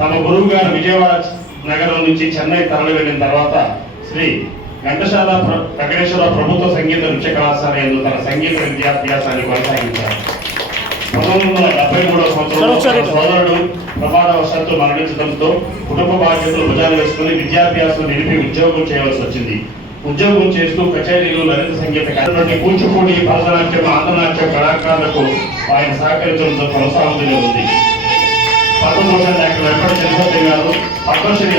తమ గురువు గారు విజయవాడ నగరం నుంచి చెన్నై తరలి వెళ్ళిన తర్వాత శ్రీ ఘంటసాల వెంకటేశ్వర ప్రభుత్వ సంగీత నృత్య కళాశాల యందు తన సంగీత విద్యాభ్యాసాన్ని కొనసాగించారు. 1973 సంవత్సరంలో సోదరుడు ప్రమాదవశాత్తు మరణించడంతో కుటుంబ బాధ్యతలు భుజాలు వేసుకుని విద్యాభ్యాసం నిలిపి ఉద్యోగం చేయవలసి వచ్చింది. ఉద్యోగం చేస్తూ కచేరీలు, లలిత సంగీత కార్యక్రమాన్ని కూచిపూడి, భరతనాట్యం, ఆంధ్రనాట్య కళాకారులకు ఆయన సహకరించడంతో కొనసాగుతూనే ఉంది. పద్మభూషణ్ డాక్టర్ వెంకట చంద్రశేఖర్ గారు, పద్మశ్రీ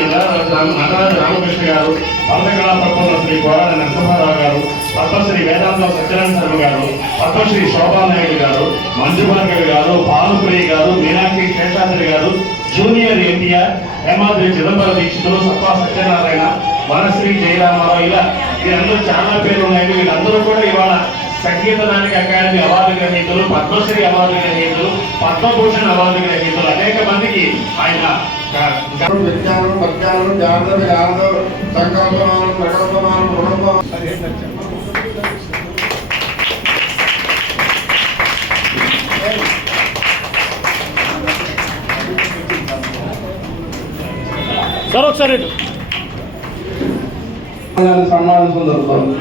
నటరాజ రామకృష్ణ గారు, భరతకళా ప్రపంచ శ్రీ గోరాడ నరసింహారావు గారు, పద్మశ్రీ వేదాంత సత్యనారాయణ శర్మ గారు, పద్మశ్రీ శోభానాయుడు గారు, మంజుభార్గవి గారు, భానుప్రియ గారు, మీనాక్షి శేషాద్రి గారు, జూనియర్ ఎన్టీఆర్, హేమాద్రి చిదంబర దీక్షితులు, సత్వా సత్యనారాయణ, వనశ్రీ జయరామారావు, ఇలా వీరందరూ చాలా పేర్లు ఉన్నాయి. వీళ్ళందరూ కూడా ఇవాళ సంగీత నాటక అకాడమీ అవార్డు గ్రహీతలు, పద్మశ్రీ అవార్డు గ్రహీతలు, పద్మభూషణ్ అవార్డు గ్రహీతలు. అనేక మందికి ఆయన విజ్ఞానం, ప్రజ్ఞానం, జాగ్రత్త, యాదవ్, సంకల్పమానం, ప్రకల్పమానం, కుటుంబం. సార్ ఒకసారి సన్మానించడం జరుగుతుంది.